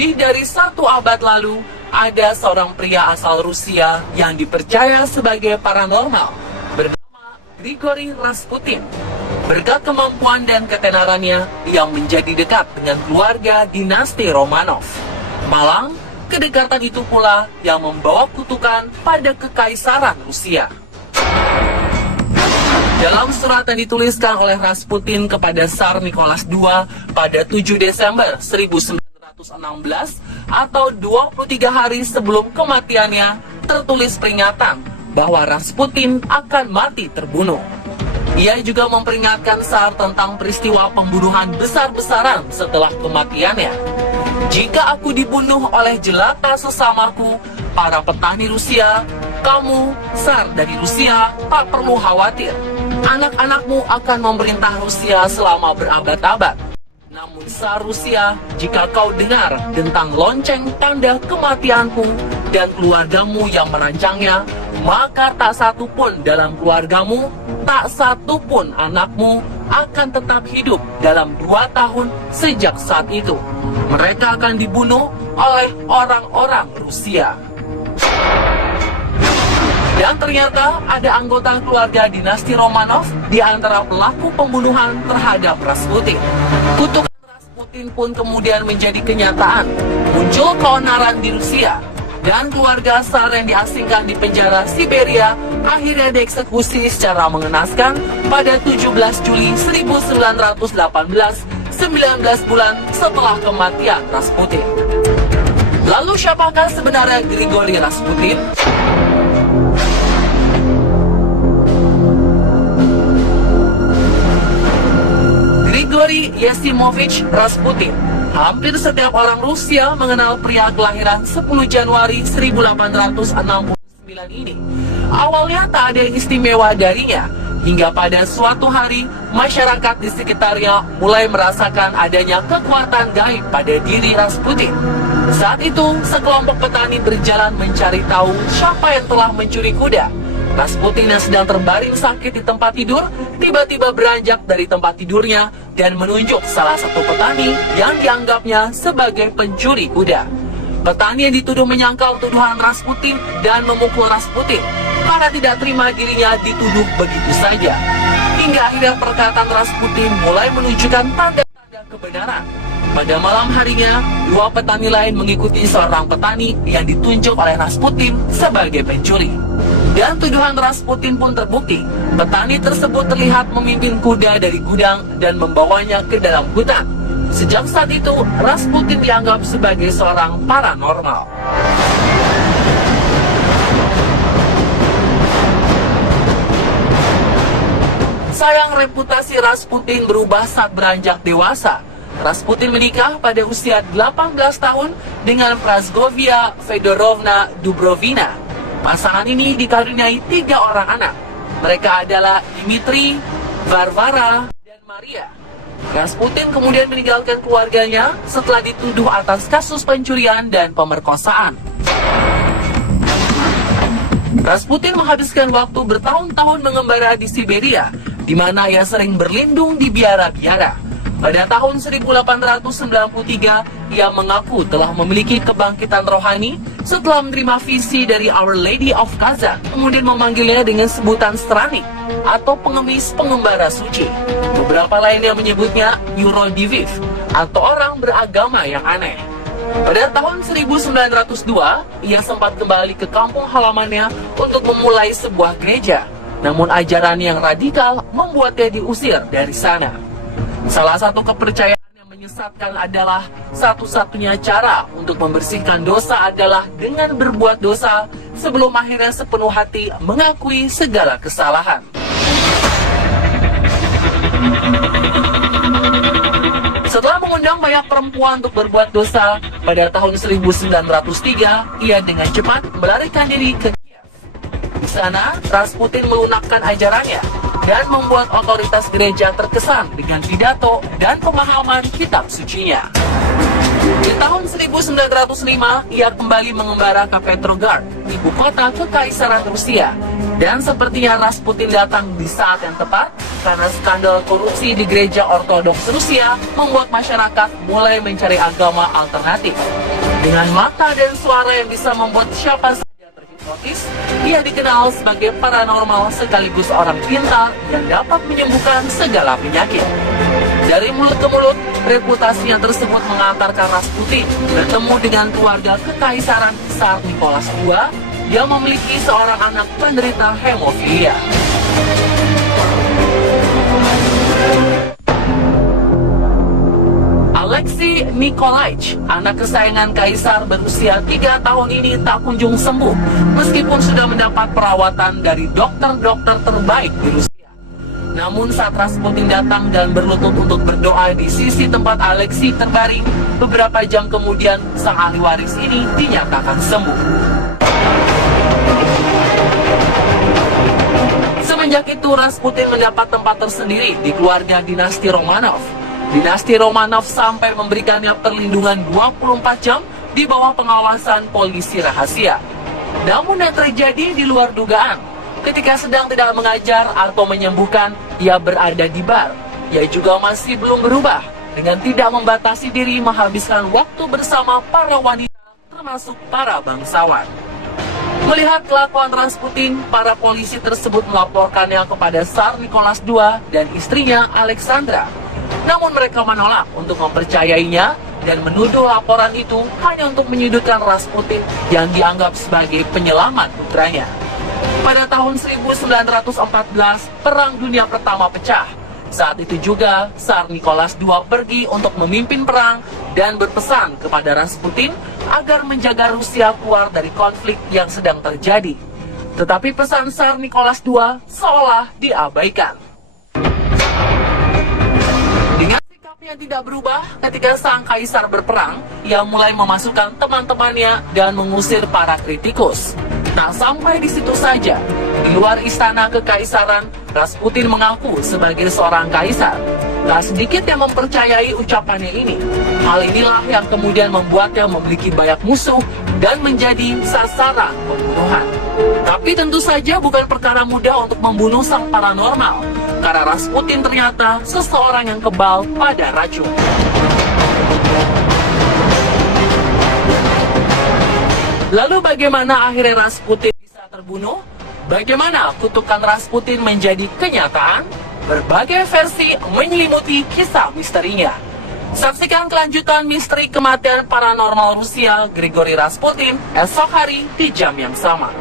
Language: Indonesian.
Lebih dari 1 abad lalu, ada seorang pria asal Rusia yang dipercaya sebagai paranormal bernama Grigori Rasputin. Berkat kemampuan dan ketenarannya, ia menjadi dekat dengan keluarga dinasti Romanov. Malang, kedekatan itu pula yang membawa kutukan pada kekaisaran Rusia. Dalam surat yang dituliskan oleh Rasputin kepada Tsar Nicholas II pada 7 Desember 1916 atau 23 hari sebelum kematiannya, tertulis peringatan bahwa Rasputin akan mati terbunuh. Ia juga memperingatkan Tsar tentang peristiwa pembunuhan besar-besaran setelah kematiannya. Jika aku dibunuh oleh jelata sesamaku, para petani Rusia, kamu, Tsar dari Rusia, tak perlu khawatir. Anak-anakmu akan memerintah Rusia selama berabad-abad. Namun Tsar Rusia, jika kau dengar tentang lonceng tanda kematianku dan keluargamu yang merancangnya, maka tak satu pun dalam keluargamu, tak satu pun anakmu akan tetap hidup dalam 2 tahun sejak saat itu. Mereka akan dibunuh oleh orang-orang Rusia. Dan ternyata ada anggota keluarga dinasti Romanov di antara pelaku pembunuhan terhadap Rasputin. Kutukan Rasputin pun kemudian menjadi kenyataan. Muncul keonaran di Rusia, dan keluarga Tsar yang diasingkan di penjara Siberia akhirnya dieksekusi secara mengenaskan pada 17 Juli 1918, 19 bulan setelah kematian Rasputin. Lalu siapakah sebenarnya Grigori Rasputin? Grigori Yesimovich Rasputin. Hampir setiap orang Rusia mengenal pria kelahiran 10 Januari 1869 ini. Awalnya tak ada yang istimewa darinya, hingga pada suatu hari masyarakat di sekitarnya mulai merasakan adanya kekuatan gaib pada diri Rasputin. Saat itu, sekelompok petani berjalan mencari tahu siapa yang telah mencuri kuda. Rasputin yang sedang terbaring sakit di tempat tidur, tiba-tiba beranjak dari tempat tidurnya dan menunjuk salah satu petani yang dianggapnya sebagai pencuri kuda. Petani yang dituduh menyangkal tuduhan Rasputin dan memukul Rasputin karena tidak terima dirinya dituduh begitu saja. Hingga akhirnya perkataan Rasputin mulai menunjukkan tanda-tanda kebenaran. Pada malam harinya, 2 petani lain mengikuti seorang petani yang ditunjuk oleh Rasputin sebagai pencuri. Dan tuduhan Rasputin pun terbukti. Petani tersebut terlihat memimpin kuda dari gudang dan membawanya ke dalam hutan. Sejak saat itu, Rasputin dianggap sebagai seorang paranormal. Sayang, reputasi Rasputin berubah saat beranjak dewasa. Rasputin menikah pada usia 18 tahun dengan Praskovia Fedorovna Dubrovina. Pasangan ini dikaruniai 3 orang anak. Mereka adalah Dmitri, Varvara, dan Maria. Rasputin kemudian meninggalkan keluarganya setelah dituduh atas kasus pencurian dan pemerkosaan. Rasputin menghabiskan waktu bertahun-tahun mengembara di Siberia, di mana ia sering berlindung di biara-biara. Pada tahun 1893, ia mengaku telah memiliki kebangkitan rohani setelah menerima visi dari Our Lady of Kazan, kemudian memanggilnya dengan sebutan Stranik atau pengemis pengembara suci. Beberapa lainnya menyebutnya Eurodiviv atau orang beragama yang aneh. Pada tahun 1902, ia sempat kembali ke kampung halamannya untuk memulai sebuah gereja. Namun ajaran yang radikal membuatnya diusir dari sana. Salah satu kepercayaan yang menyesatkan adalah satu-satunya cara untuk membersihkan dosa adalah dengan berbuat dosa sebelum akhirnya sepenuh hati mengakui segala kesalahan. Setelah mengundang banyak perempuan untuk berbuat dosa, pada tahun 1903, ia dengan cepat melarikan diri ke Kiev. Di sana, Rasputin melunakkan ajarannya dan membuat otoritas gereja terkesan dengan pidato dan pemahaman kitab sucinya. tahun 1905, ia kembali mengembara ke Petrograd, ibu kota Kekaisaran Rusia. Dan sepertinya Rasputin datang di saat yang tepat, karena skandal korupsi di gereja Ortodoks Rusia membuat masyarakat mulai mencari agama alternatif. Dengan mata dan suara yang bisa membuat siapa saja terhipnotis, ia dikenal sebagai paranormal sekaligus orang pintar yang dapat menyembuhkan segala penyakit. Dari mulut ke mulut, reputasinya tersebut mengantarkan Rasputin bertemu dengan keluarga kekaisaran Tsar Nicholas II yang memiliki seorang anak penderita hemofilia. Alexei Nikolaich, anak kesayangan kaisar berusia 3 tahun ini tak kunjung sembuh, meskipun sudah mendapat perawatan dari dokter-dokter terbaik di Rusia. Namun saat Rasputin datang dan berlutut untuk berdoa di sisi tempat Alexei terbaring, beberapa jam kemudian sang ahli waris ini dinyatakan sembuh. Semenjak itu Rasputin mendapat tempat tersendiri di keluarga dinasti Romanov. Dinasti Romanov sampai memberikannya perlindungan 24 jam di bawah pengawasan polisi rahasia. Namun yang terjadi di luar dugaan. Ketika sedang tidak mengajar atau menyembuhkan, ia berada di bar. Ia juga masih belum berubah dengan tidak membatasi diri menghabiskan waktu bersama para wanita, termasuk para bangsawan. Melihat kelakuan Rasputin, para polisi tersebut melaporkannya kepada Tsar Nicholas II dan istrinya Alexandra. Namun mereka menolak untuk mempercayainya dan menuduh laporan itu hanya untuk menyudutkan Rasputin yang dianggap sebagai penyelamat putranya. Pada tahun 1914, Perang Dunia Pertama pecah. Saat itu juga, Tsar Nicholas II pergi untuk memimpin perang dan berpesan kepada Rasputin agar menjaga Rusia keluar dari konflik yang sedang terjadi. Tetapi pesan Tsar Nicholas II seolah diabaikan. Dengan sikapnya tidak berubah, ketika sang kaisar berperang, ia mulai memasukkan teman-temannya dan mengusir para kritikus. Tak sampai di situ saja, di luar istana kekaisaran, Rasputin mengaku sebagai seorang kaisar. Tak sedikit yang mempercayai ucapannya ini. Hal inilah yang kemudian membuatnya memiliki banyak musuh dan menjadi sasaran pembunuhan. Tapi tentu saja bukan perkara mudah untuk membunuh sang paranormal, karena Rasputin ternyata seseorang yang kebal pada racun. Lalu bagaimana akhirnya Rasputin bisa terbunuh? Bagaimana kutukan Rasputin menjadi kenyataan? Berbagai versi menyelimuti kisah misterinya. Saksikan kelanjutan misteri kematian paranormal Rusia Grigori Rasputin esok hari di jam yang sama.